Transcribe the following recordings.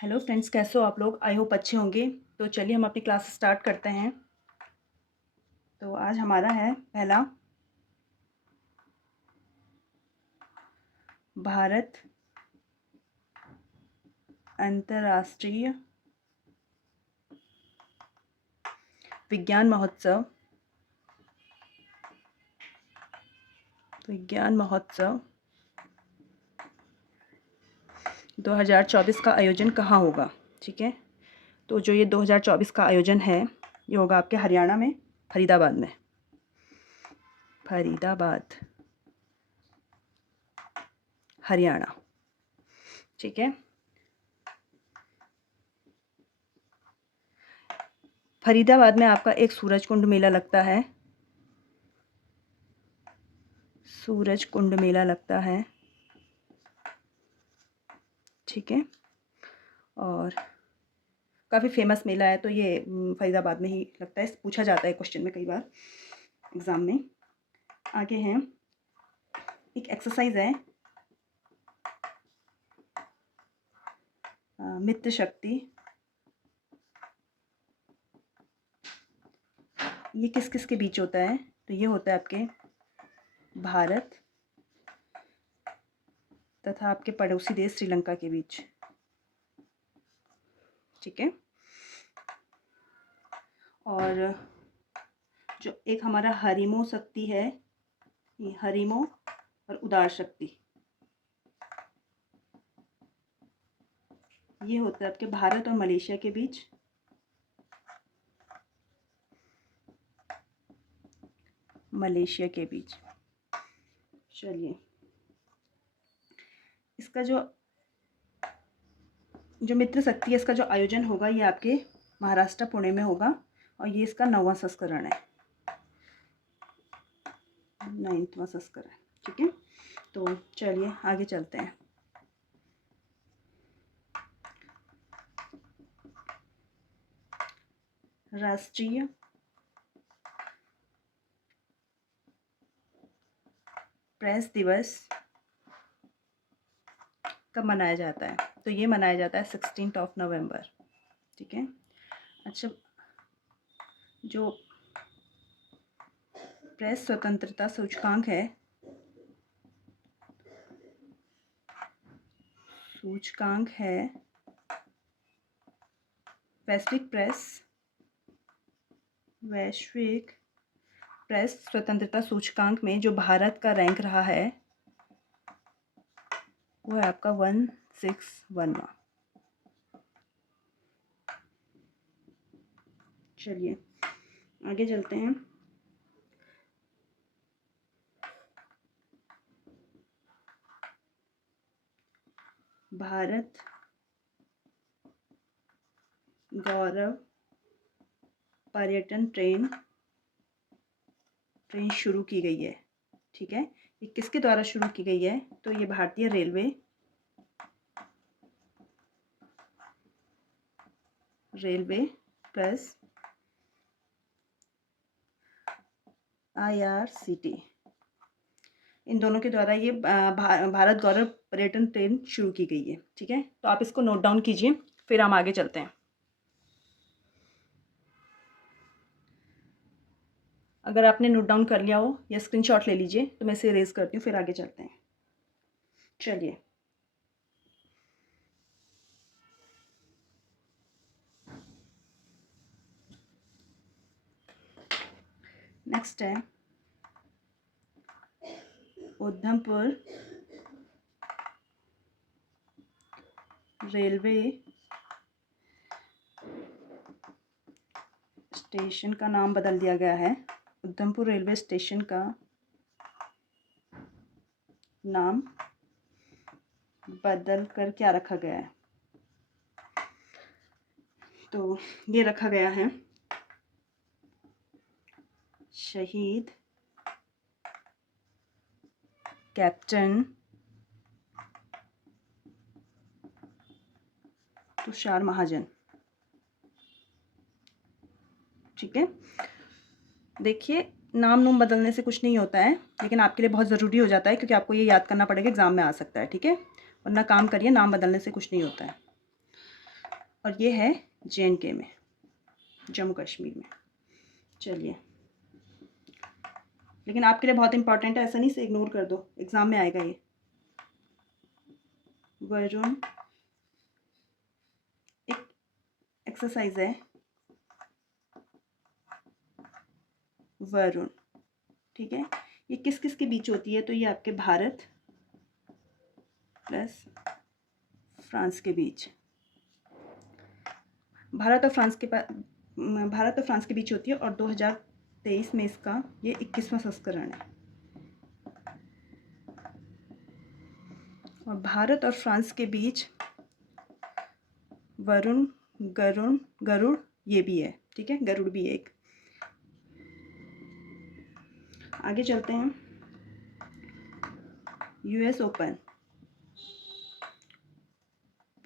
Hello friends, कैसे हो आप लोग? आई होप अच्छे होंगे। तो चलिए हम अपनी क्लास स्टार्ट करते हैं। तो आज हमारा है पहला भारत अंतर्राष्ट्रीय विज्ञान महोत्सव 2024 का आयोजन कहाँ होगा। ठीक है, तो जो ये 2024 का आयोजन है ये होगा आपके हरियाणा में, फरीदाबाद में। फरीदाबाद, हरियाणा। ठीक है, फरीदाबाद में आपका एक सूरज कुंड मेला लगता है। सूरज कुंड मेला लगता है। ठीक है, और काफ़ी फेमस मेला है। तो ये फरीदाबाद में ही लगता है, पूछा जाता है क्वेश्चन में कई बार एग्ज़ाम में। आगे हैं, एक एक्सरसाइज है मित्र शक्ति। ये किस किस के बीच होता है? तो ये होता है आपके भारत तथा आपके पड़ोसी देश श्रीलंका के बीच। ठीक है, और जो एक हमारा हरिमो शक्ति है, ये हरिमो और उदार शक्ति, ये होता है आपके भारत और मलेशिया के बीच। मलेशिया के बीच। चलिए, इसका जो मित्र शक्ति है, इसका जो आयोजन होगा ये आपके महाराष्ट्र पुणे में होगा, और ये इसका 9वां संस्करण है, 9वां संस्करण। ठीक है, तो चलिए आगे चलते हैं। राष्ट्रीय प्रेस दिवस कब मनाया जाता है? तो ये मनाया जाता है 16 नवंबर। ठीक है, अच्छा, जो प्रेस स्वतंत्रता सूचकांक है, सूचकांक है वैश्विक प्रेस स्वतंत्रता सूचकांक में जो भारत का रैंक रहा है वो है आपका 161वां। चलिए आगे चलते हैं। भारत गौरव पर्यटन ट्रेन शुरू की गई है। ठीक है, ये किसके द्वारा शुरू की गई है? तो ये भारतीय रेलवे प्लस IRCT, इन दोनों के द्वारा ये भारत गौरव पर्यटन ट्रेन शुरू की गई है। ठीक है, तो आप इसको नोट डाउन कीजिए, फिर हम आगे चलते हैं। अगर आपने नोट डाउन कर लिया हो या स्क्रीनशॉट ले लीजिए, तो मैं इसे इरेज करती हूँ, फिर आगे चलते हैं। चलिए, नेक्स्ट है उधमपुर रेलवे स्टेशन का नाम बदल दिया गया है। उधमपुर रेलवे स्टेशन का नाम बदल कर क्या रखा गया है? तो ये रखा गया है शहीद कैप्टन तुषार महाजन। ठीक है, देखिए, नाम नूम बदलने से कुछ नहीं होता है, लेकिन आपके लिए बहुत ज़रूरी हो जाता है, क्योंकि आपको ये याद करना पड़ेगा, एग्ज़ाम में आ सकता है। ठीक है, वरना काम करिए, नाम बदलने से कुछ नहीं होता है। और ये है JNK में, जम्मू कश्मीर में। चलिए, लेकिन आपके लिए बहुत इंपॉर्टेंट है, ऐसा नहीं से इग्नोर कर दो, एग्ज़ाम में आएगा ये। वरुण, एक एक्सरसाइज है, वरुण, ठीक है। ये किस किस के बीच होती है? तो ये आपके भारत प्लस फ्रांस के बीच, भारत और फ्रांस के बीच होती है। और 2023 में इसका ये 21वां संस्करण है। और भारत और फ्रांस के बीच वरुण, गरुड़ ये भी है, ठीक है, गरुड़ भी एक। आगे चलते हैं। US ओपन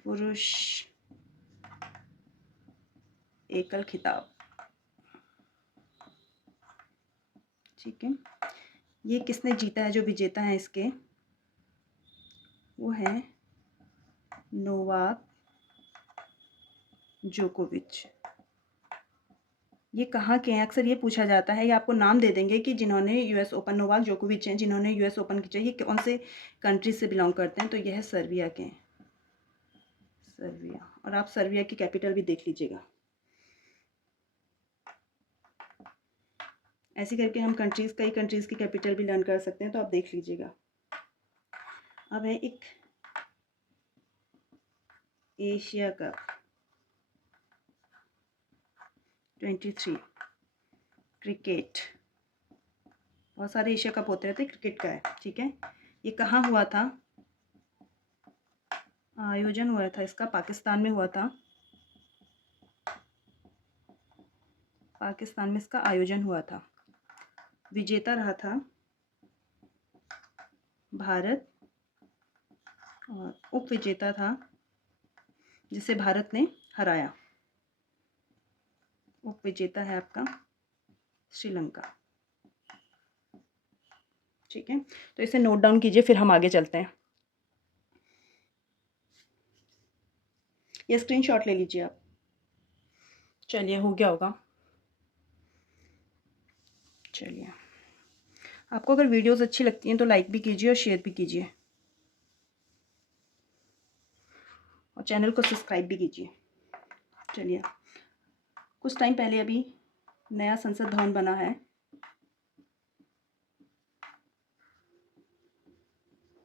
पुरुष एकल खिताब, ठीक है। ये किसने जीता है? जो विजेता है इसके वो है नोवाक जोकोविच। ये कहाँ के हैं? अक्सर ये पूछा जाता है। ये आपको नाम दे देंगे कि जिन्होंने US ओपन, नोवाक जोकोविच हैं जिन्होंने US ओपन की चाहिए, कौन से कंट्री से बिलोंग करते हैं। तो यह है सर्बिया के हैं, सर्बिया। और आप सर्बिया की कैपिटल भी देख लीजिएगा। ऐसे करके हम कई कंट्रीज़ की कैपिटल भी लर्न कर सकते हैं, तो आप देख लीजिएगा। अब है एक एशिया कप 23 क्रिकेट। बहुत सारे एशिया कप होते रहते, क्रिकेट का है, ठीक है। ये कहाँ हुआ था? आयोजन हुआ था इसका पाकिस्तान में हुआ था। पाकिस्तान में इसका आयोजन हुआ था। विजेता रहा था भारत और उप विजेता था जिसे भारत ने हराया। उप विजेता है आपका श्रीलंका, ठीक है। तो इसे नोट डाउन कीजिए, फिर हम आगे चलते हैं। ये स्क्रीनशॉट ले लीजिए आप। चलिए, हो गया होगा। चलिए, आपको अगर वीडियोस अच्छी लगती हैं तो लाइक भी कीजिए और शेयर भी कीजिए, और चैनल को सब्सक्राइब भी कीजिए। चलिए, कुछ टाइम पहले अभी नया संसद भवन बना है।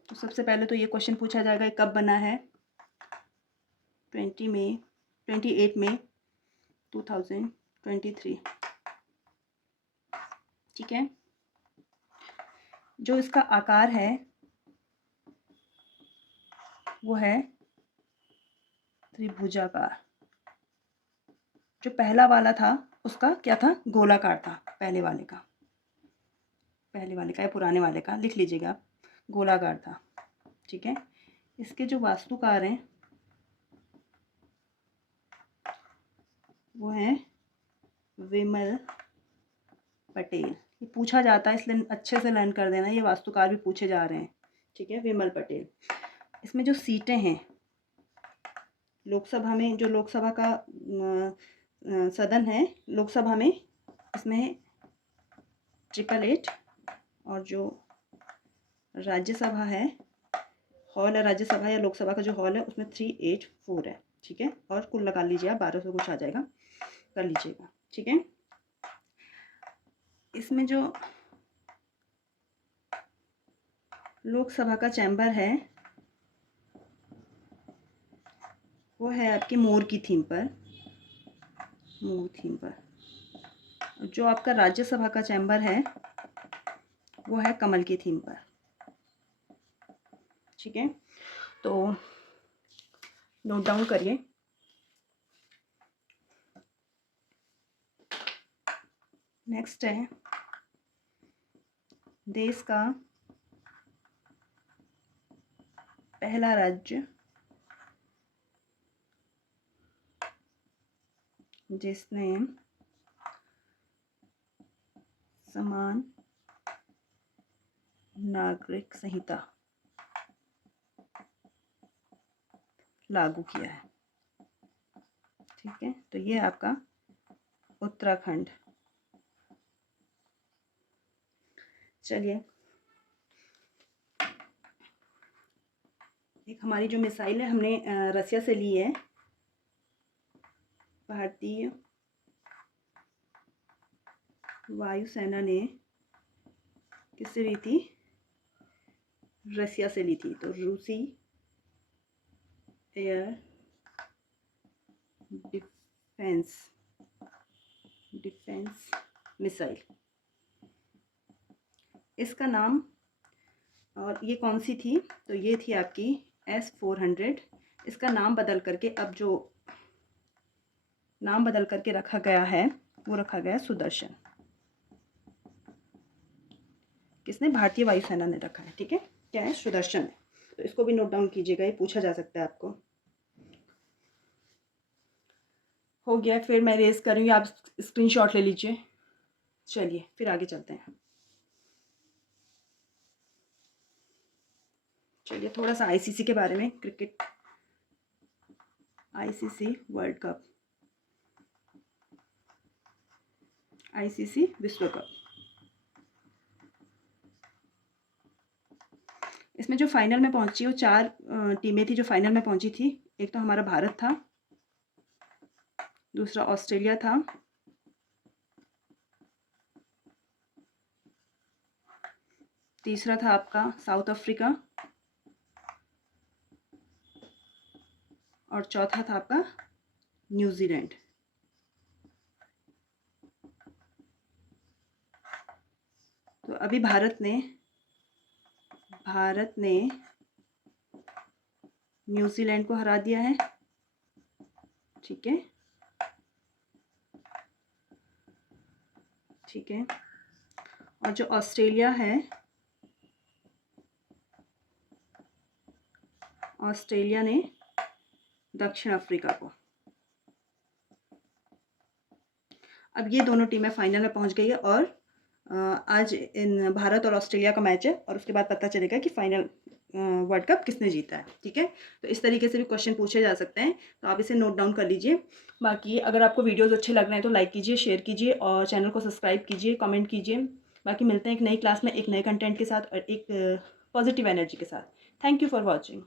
तो सबसे पहले तो ये क्वेश्चन पूछा जाएगा, कब बना है? 28 मई 2023, ठीक है। जो इसका आकार है वो है त्रिभुजाकार। जो पहला वाला था उसका क्या था? गोलाकार था। पहले वाले का या पुराने वाले का, लिख लीजिएगा आप, गोलाकार था, ठीक है। इसके जो वास्तुकार हैं वो हैं विमल पटेल। ये पूछा जाता है इसलिए अच्छे से लर्न कर देना, ये वास्तुकार भी पूछे जा रहे हैं, ठीक है, विमल पटेल। इसमें जो सीटें हैं लोकसभा में, जो लोकसभा का सदन है लोकसभा में, इसमें 888। और जो राज्यसभा है, हॉल है राज्यसभा या लोकसभा का जो हॉल है उसमें 384 है, ठीक है। और कुल लगा लीजिए आप, 1200 कुछ आ जाएगा, कर लीजिएगा, ठीक है। इसमें जो लोकसभा का चैम्बर है वो है आपकी मोर की थीम पर, जो आपका राज्यसभा का चैम्बर है वो है कमल की थीम पर, ठीक है। तो नोट डाउन करिए। नेक्स्ट है देश का पहला राज्य जिसने समान नागरिक संहिता लागू किया है। ठीक है, तो ये आपका उत्तराखंड। चलिए, एक हमारी जो मिसाइल है हमने रसिया से ली है। भारतीय वायुसेना ने किससे ली थी? रसिया से ली थी। तो रूसी एयर डिफेंस मिसाइल, इसका नाम, और ये कौन सी थी? तो ये थी आपकी S-400। इसका नाम बदल करके, अब जो नाम बदल करके रखा गया है वो रखा गया सुदर्शन। किसने? भारतीय वायुसेना ने रखा है। ठीक है, क्या है? सुदर्शन है। तो इसको भी नोट डाउन कीजिएगा, ये पूछा जा सकता है आपको। हो गया, फिर मैं रेस करूँगी, आप स्क्रीनशॉट ले लीजिए। चलिए फिर आगे चलते हैं। चलिए थोड़ा सा आईसीसी के बारे में, cricket ICC world cup, ICC विश्व कप। इसमें जो फाइनल में पहुंची वो 4 टीमें थी जो फाइनल में पहुंची थी। एक तो हमारा भारत था, दूसरा ऑस्ट्रेलिया था, तीसरा था आपका साउथ अफ्रीका, और चौथा था आपका न्यूजीलैंड। तो अभी भारत ने न्यूजीलैंड को हरा दिया है। ठीक है, ठीक है। और जो ऑस्ट्रेलिया है, ऑस्ट्रेलिया ने दक्षिण अफ्रीका को। अब ये दोनों टीमें फाइनल में पहुंच गई है, और आज इन भारत और ऑस्ट्रेलिया का मैच है, और उसके बाद पता चलेगा कि फाइनल वर्ल्ड कप किसने जीता है। ठीक है, तो इस तरीके से भी क्वेश्चन पूछे जा सकते हैं, तो आप इसे नोट डाउन कर लीजिए। बाकी अगर आपको वीडियोस अच्छे लग रहे हैं तो लाइक कीजिए, शेयर कीजिए, और चैनल को सब्सक्राइब कीजिए, कमेंट कीजिए। बाकी मिलते हैं एक नई क्लास में एक नए कंटेंट के साथ और एक पॉजिटिव एनर्जी के साथ। Thank you for watching.